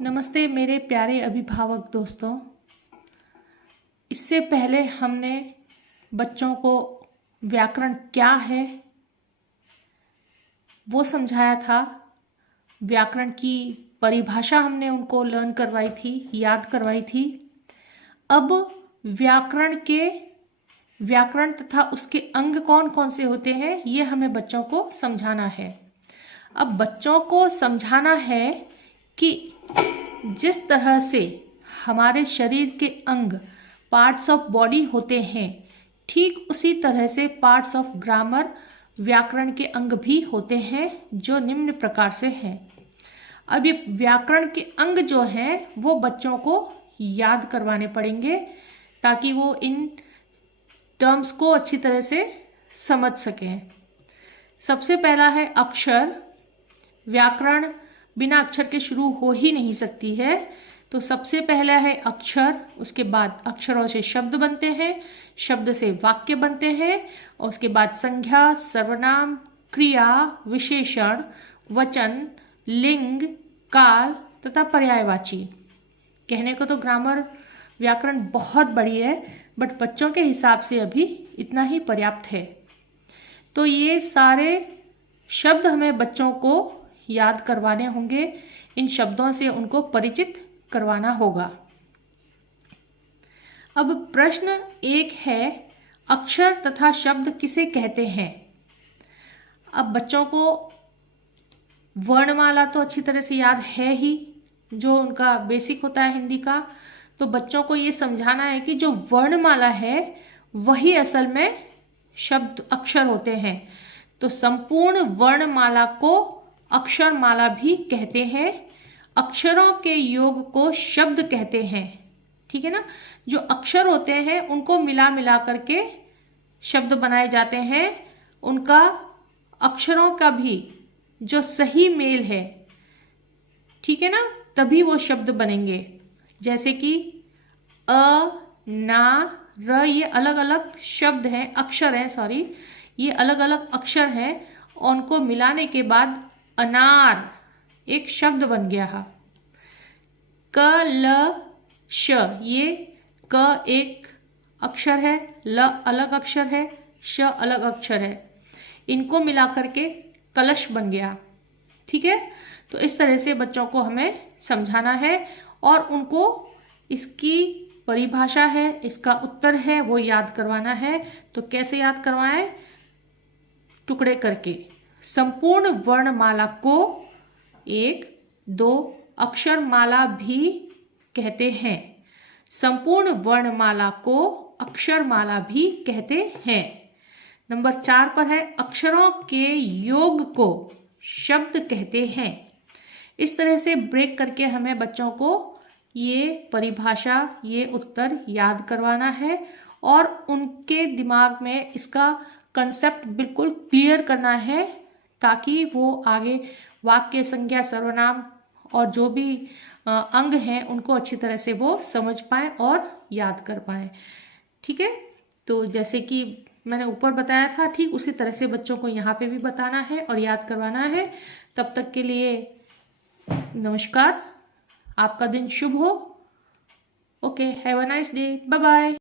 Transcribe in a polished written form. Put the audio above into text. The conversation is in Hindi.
नमस्ते मेरे प्यारे अभिभावक दोस्तों। इससे पहले हमने बच्चों को व्याकरण क्या है वो समझाया था। व्याकरण की परिभाषा हमने उनको लर्न करवाई थी, याद करवाई थी। अब व्याकरण तथा उसके अंग कौन कौन से होते हैं ये हमें बच्चों को समझाना है। अब बच्चों को समझाना है कि जिस तरह से हमारे शरीर के अंग पार्ट्स ऑफ बॉडी होते हैं, ठीक उसी तरह से पार्ट्स ऑफ ग्रामर व्याकरण के अंग भी होते हैं, जो निम्न प्रकार से हैं। अब ये व्याकरण के अंग जो हैं वो बच्चों को याद करवाने पड़ेंगे ताकि वो इन टर्म्स को अच्छी तरह से समझ सकें। सबसे पहला है अक्षर। व्याकरण बिना अक्षर के शुरू हो ही नहीं सकती है। तो सबसे पहला है अक्षर, उसके बाद अक्षरों से शब्द बनते हैं, शब्द से वाक्य बनते हैं, और उसके बाद संज्ञा, सर्वनाम, क्रिया, विशेषण, वचन, लिंग, काल तथा पर्यायवाची। कहने को तो ग्रामर व्याकरण बहुत बड़ी है, बट बच्चों के हिसाब से अभी इतना ही पर्याप्त है। तो ये सारे शब्द हमें बच्चों को याद करवाने होंगे, इन शब्दों से उनको परिचित करवाना होगा। अब प्रश्न एक है, अक्षर तथा शब्द किसे कहते हैं? अब बच्चों को वर्णमाला तो अच्छी तरह से याद है ही, जो उनका बेसिक होता है हिंदी का। तो बच्चों को ये समझाना है कि जो वर्णमाला है वही असल में शब्द अक्षर होते हैं। तो संपूर्ण वर्णमाला को अक्षरमाला भी कहते हैं। अक्षरों के योग को शब्द कहते हैं, ठीक है ना। जो अक्षर होते हैं उनको मिला मिला करके शब्द बनाए जाते हैं। उनका अक्षरों का भी जो सही मेल है, ठीक है ना, तभी वो शब्द बनेंगे। जैसे कि अ, ना, र, ये अलग अलग शब्द हैं, अक्षर हैं, सॉरी, ये अलग अलग अक्षर हैं। और उनको मिलाने के बाद अनार एक शब्द बन गया है। क, ल, श, ये क एक अक्षर है, ल अलग अक्षर है, श अलग अक्षर है। इनको मिला करके कलश बन गया, ठीक है। तो इस तरह से बच्चों को हमें समझाना है और उनको इसकी परिभाषा है, इसका उत्तर है, वो याद करवाना है। तो कैसे याद करवाएं? टुकड़े करके। संपूर्ण वर्णमाला को एक दो अक्षरमाला भी कहते हैं। संपूर्ण वर्णमाला को अक्षरमाला भी कहते हैं। नंबर 4 पर है, अक्षरों के योग को शब्द कहते हैं। इस तरह से ब्रेक करके हमें बच्चों को ये परिभाषा, ये उत्तर याद करवाना है और उनके दिमाग में इसका कंसेप्ट बिल्कुल क्लियर करना है, ताकि वो आगे वाक्य, संज्ञा, सर्वनाम और जो भी अंग हैं उनको अच्छी तरह से वो समझ पाएं और याद कर पाएं, ठीक है। तो जैसे कि मैंने ऊपर बताया था, ठीक उसी तरह से बच्चों को यहाँ पे भी बताना है और याद करवाना है। तब तक के लिए नमस्कार, आपका दिन शुभ हो। Okay, have a nice day, bye bye.